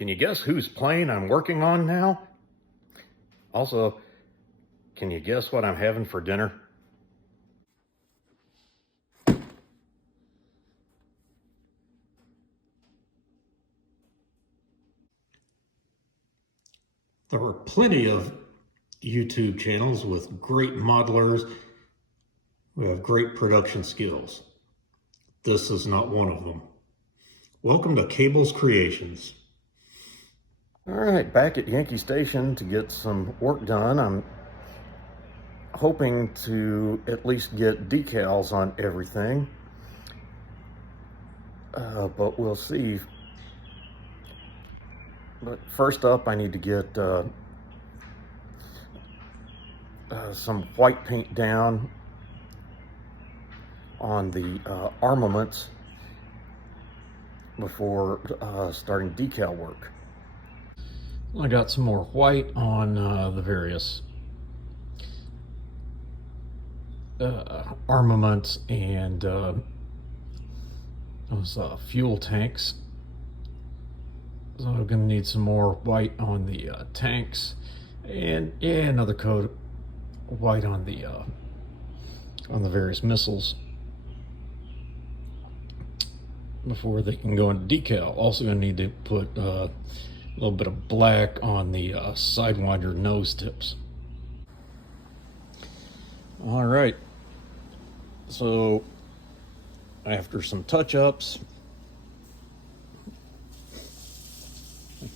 Can you guess whose plane I'm working on now? Also, can you guess what I'm having for dinner? There are plenty of YouTube channels with great modelers who have great production skills. This is not one of them. Welcome to Cable's Creations. All right, back at Yankee Station to get some work done. I'm hoping to at least get decals on everything, but we'll see. But first up, I need to get some white paint down on the armaments before starting decal work. I got some more white on the various armaments and those fuel tanks. So I'm gonna need some more white on the tanks, and yeah, another coat of white on the various missiles before they can go into decal. Also gonna need to put a little bit of black on the Sidewinder nose tips. All right, so after some touch-ups,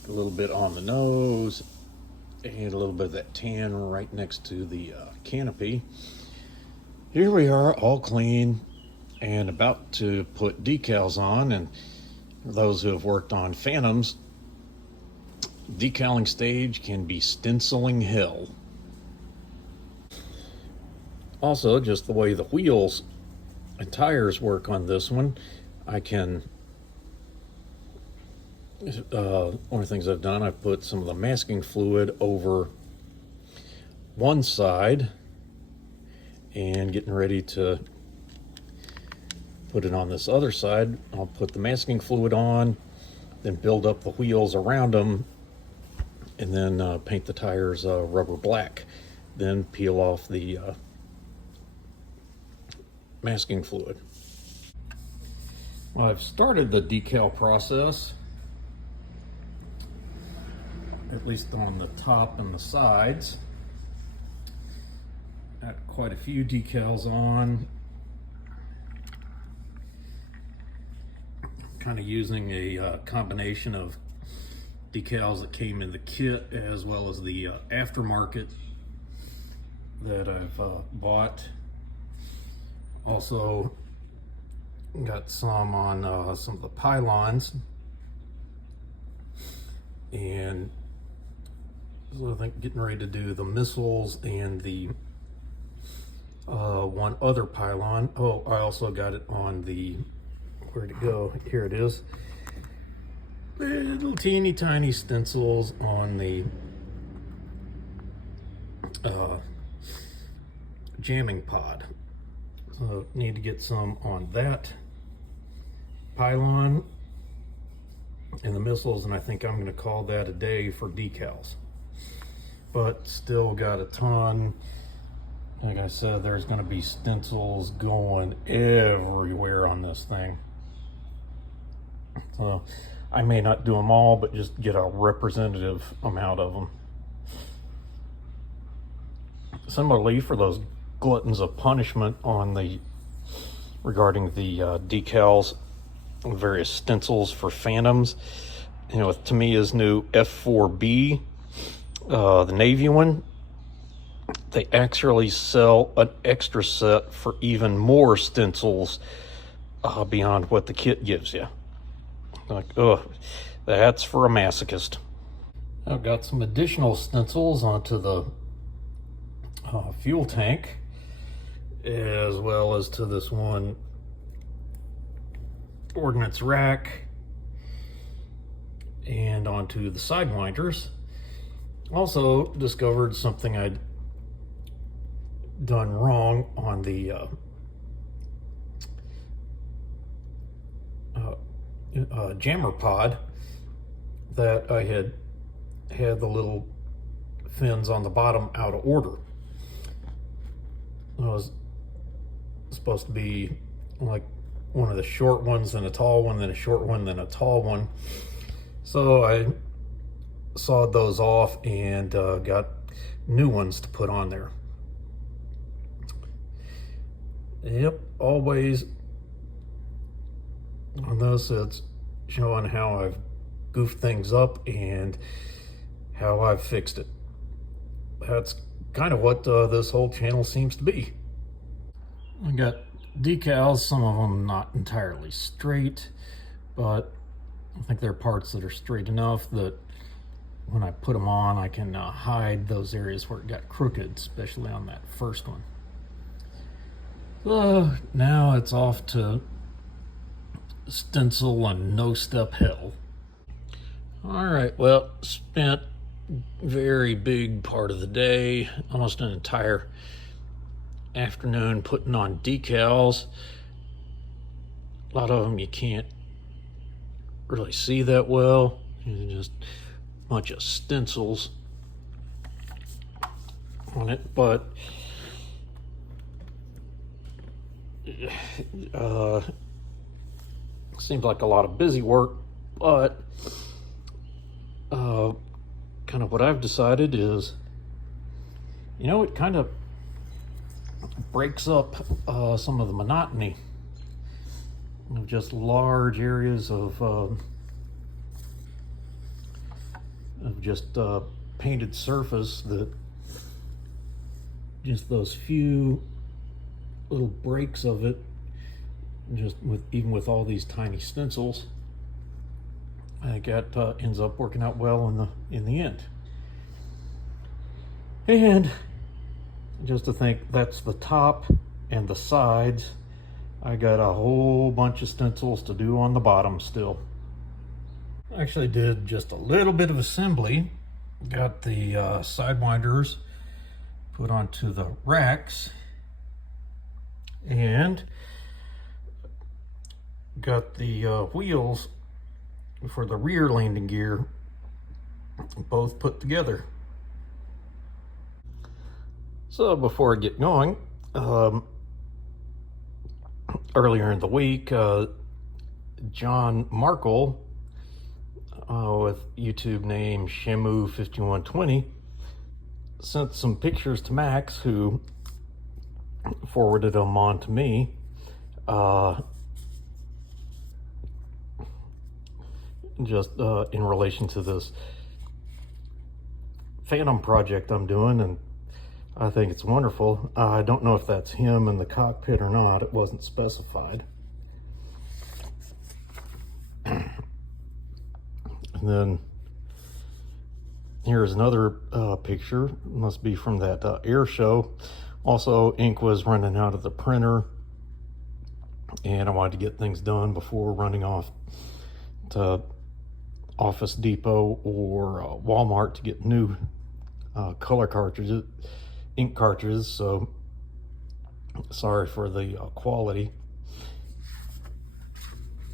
a little bit on the nose and a little bit of that tan right next to the canopy, here we are, all clean and about to put decals on. And for those who have worked on Phantoms, decaling stage can be stenciling hell. Also, just the way the wheels and tires work on this one, I can one of the things I've done, I've put some of the masking fluid over one side and getting ready to put it on this other side. I'll put the masking fluid on, then build up the wheels around them, and then paint the tires rubber black, then peel off the masking fluid. Well, I've started the decal process, at least on the top and the sides. Got quite a few decals on. Kind of using a combination of decals that came in the kit as well as the aftermarket that I've bought. Also got some on some of the pylons, and so I think getting ready to do the missiles and the one other pylon. Oh, I also got it on the, where'd it go? Here it is. Little teeny tiny stencils on the jamming pod. So need to get some on that pylon and the missiles, and I think I'm going to call that a day for decals. But still got a ton. Like I said, there's going to be stencils going everywhere on this thing. So I may not do them all, but just get a representative amount of them. Similarly, for those gluttons of punishment on the regarding the decals, various stencils for Phantoms, you know, with Tamiya's new F4-B, the Navy one, they actually sell an extra set for even more stencils beyond what the kit gives you. Like, ugh, that's for a masochist. I've got some additional stencils onto the fuel tank, as well as to this one ordnance rack, and onto the sidewinders. Also discovered something I'd done wrong on the jammer pod that I had the little fins on the bottom out of order. It was supposed to be like one of the short ones, then a tall one, then a short one, then a tall one. So I sawed those off and got new ones to put on there. Yep, always on this it's showing how I've goofed things up and how I've fixed it. That's kind of what this whole channel seems to be. I got decals, some of them not entirely straight, but I think there are parts that are straight enough that when I put them on, I can hide those areas where it got crooked, especially on that first one. So now it's off to stencil and no-step hell. All right, well, spent very big part of the day, almost an entire afternoon putting on decals. A lot of them you can't really see that well. Just a bunch of stencils on it, but seems like a lot of busy work, but kind of what I've decided is, you know, it kind of breaks up some of the monotony of just large areas of just painted surface, that just those few little breaks of it, just with even with all these tiny stencils, I think that ends up working out well in the end. And just to think, that's the top and the sides. I got a whole bunch of stencils to do on the bottom still. I actually did just a little bit of assembly. Got the sidewinders put onto the racks and got the wheels for the rear landing gear both put together. So before I get going, earlier in the week, John Markle, with YouTube name Shamu5120, sent some pictures to Max, who forwarded them on to me. Just in relation to this Phantom project I'm doing, and I think it's wonderful. I don't know if that's him in the cockpit or not. It wasn't specified. And then here's another picture. It must be from that air show. Also, ink was running out of the printer, and I wanted to get things done before running off to Office Depot or Walmart to get new color cartridges, ink cartridges. So sorry for the quality.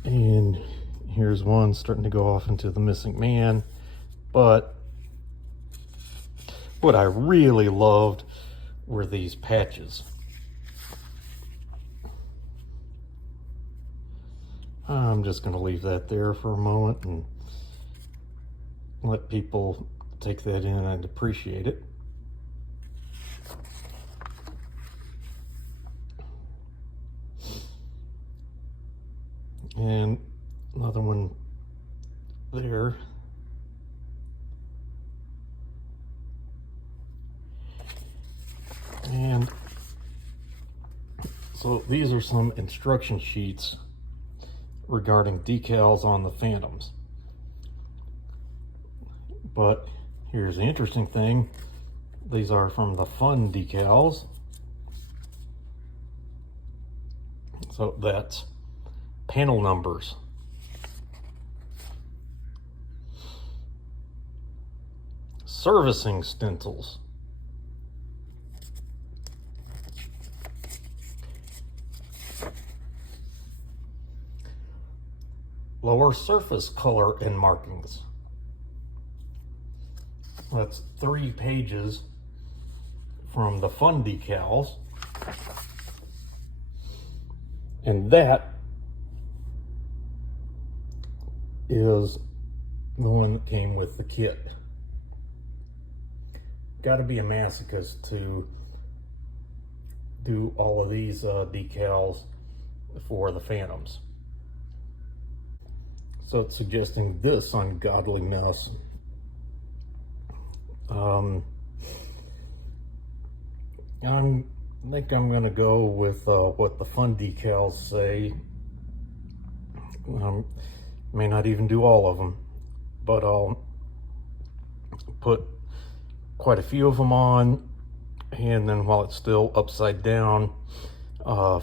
And here's one starting to go off into the missing man. But what I really loved were these patches. I'm just going to leave that there for a moment and let people take that in and appreciate it. And another one there. And so these are some instruction sheets regarding decals on the Phantoms. But here's the interesting thing. These are from the Fun decals. So that's panel numbers. Servicing stencils. Lower surface color and markings. That's 3 pages from the fun decals. And that is the one that came with the kit. Got to be a masochist to do all of these decals for the Phantoms. So it's suggesting this ungodly mess. I think I'm going to go with what the fun decals say. May not even do all of them, but I'll put quite a few of them on, and then while it's still upside down,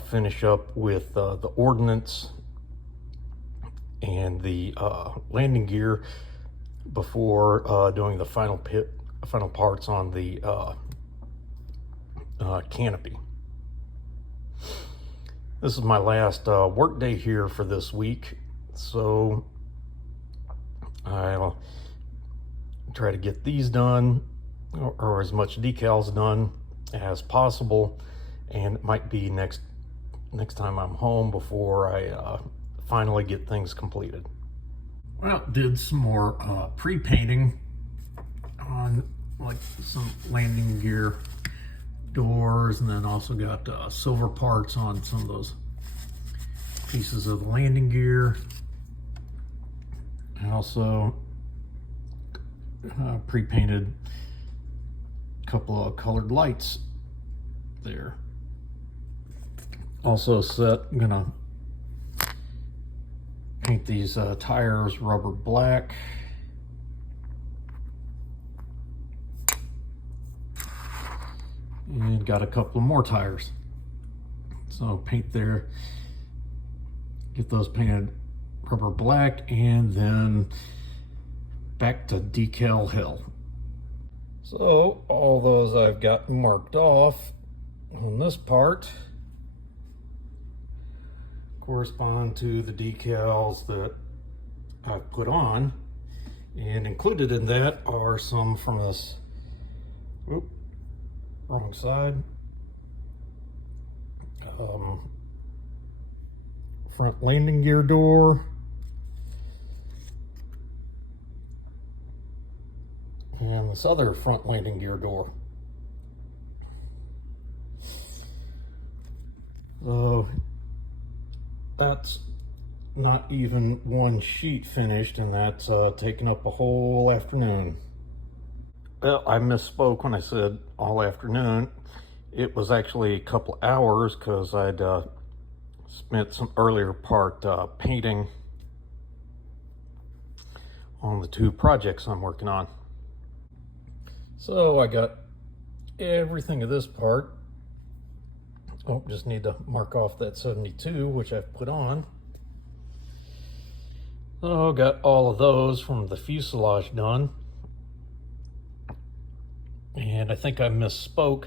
finish up with the ordnance and the landing gear before doing the final parts on the canopy. This is my last work day here for this week, so I'll try to get these done, or as much decals done as possible, and it might be next time I'm home before I finally get things completed. Well, did some more pre-painting on like some landing gear doors, and then also got silver parts on some of those pieces of the landing gear. I also pre-painted a couple of colored lights there. Also gonna paint these tires rubber black. And got a couple of more tires. So paint there, get those painted rubber black, and then back to decal hell. So all those I've got marked off on this part correspond to the decals that I've put on, and included in that are some from this, wrong side, front landing gear door, and this other front landing gear door. So that's not even one sheet finished, and that's taken up a whole afternoon. Well, I misspoke when I said all afternoon. It was actually a couple hours, because I'd spent some earlier part painting on the 2 projects I'm working on. So I got everything of this part. Oh, just need to mark off that 72, which I've put on. So got all of those from the fuselage done. And I think I misspoke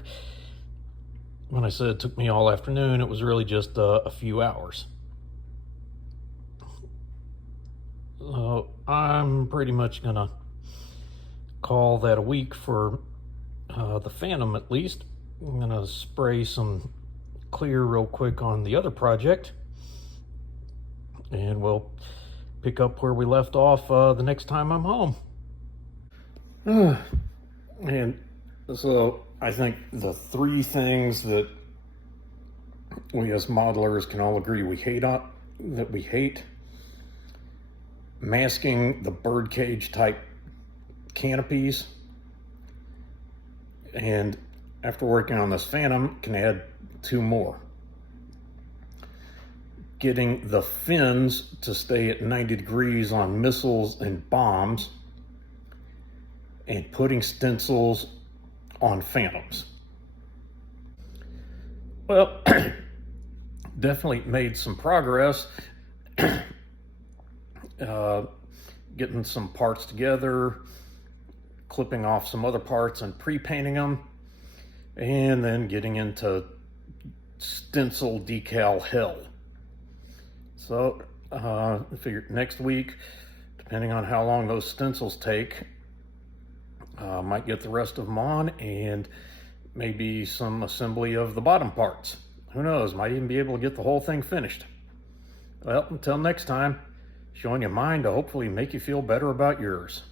when I said it took me all afternoon. It was really just a few hours. So I'm pretty much gonna call that a week for the Phantom, at least. I'm gonna spray some clear real quick on the other project, and we'll pick up where we left off the next time I'm home. And so I think the 3 things that we as modelers can all agree we hate: masking the birdcage type canopies, and after working on this Phantom, can add 2 more. Getting the fins to stay at 90 degrees on missiles and bombs, and putting stencils on Phantoms. Well, definitely made some progress. Getting some parts together, clipping off some other parts and pre-painting them, and then getting into stencil decal hell. So I figured next week, depending on how long those stencils take, Might get the rest of them on, and maybe some assembly of the bottom parts. Who knows, might even be able to get the whole thing finished. Well, until next time, showing you mine to hopefully make you feel better about yours.